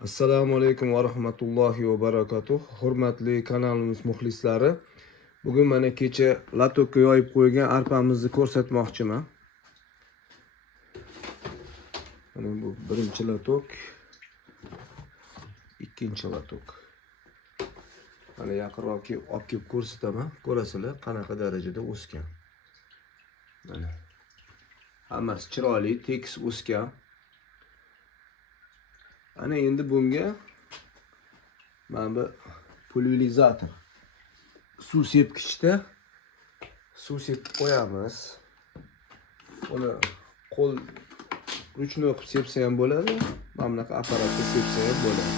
Assalomu alaykum va rahmatullohi va barakatuh. Hurmatli kanalimiz muxlislari. Bugun mana kecha latokka yoyib qo'ygan arpamizni ko'rsatmoqchiman. Mana bu birinchi latok, ikkinchi latok. Mana yaqinroq olib kelib ko'rsataman. Ko'rasizlar qanaqa darajada o'sgan. Mana hammasi chiroyli, tekis o'sgan. Ana endi bunga mana bu pulverizator suv sepkichda suv sepib qo'yamiz. Uni qo'l ruchnoy qilib sepsa ham bo'ladi, mana bunaqa apparatda sepsa ham bo'ladi.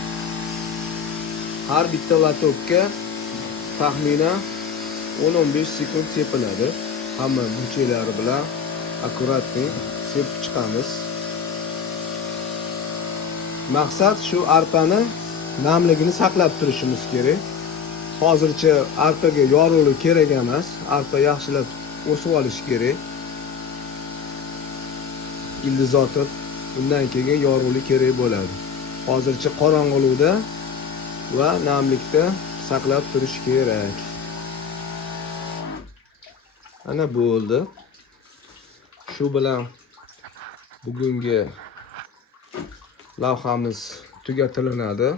Har bitta latokka taxminan 10-15 sekund sepiladi. Hamma burchaklari bilan akkuratni sepib chiqamiz. Maqsad shu arpani namligini saqlab turishimiz kerak. Hozircha arpaga yorug'lik kerak emas. Arpa yaxshilab o'sib olishi kerak. Ildizotib, bundan keyin yorug'lik kerak bo'ladi. Hozircha qorong'ulikda va namlikda saqlab turish kerak. Ana bo'ldi. Shu bilan bugungi lavhamiz tugatilinadi.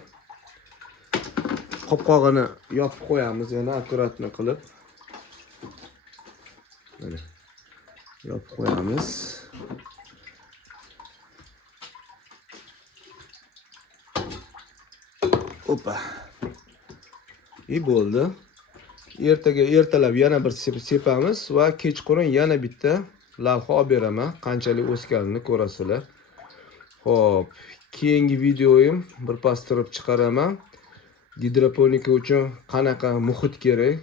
Qopqog'ini yopib qo'yamiz yana akkuratni qilib. Mana yopib qo'yamiz. Opa. Bo'ldi. Ertalab yana bir sepamiz va kechqurun yana bitta lavha olib beraman. Qanchalik o'sganini ko'rasizlar. Xo'p, keyingi videoyim bir pastirib chiqaraman. Gidroponika uchun qanaqa muhit kerak,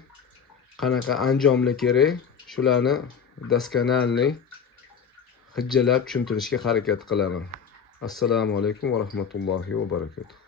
qanaqa anjomlar kerak, shularni daskanalni hijjalab tushuntirishga harakat qilaman. Assalomu alaykum va rahmatullohi va barakatuh.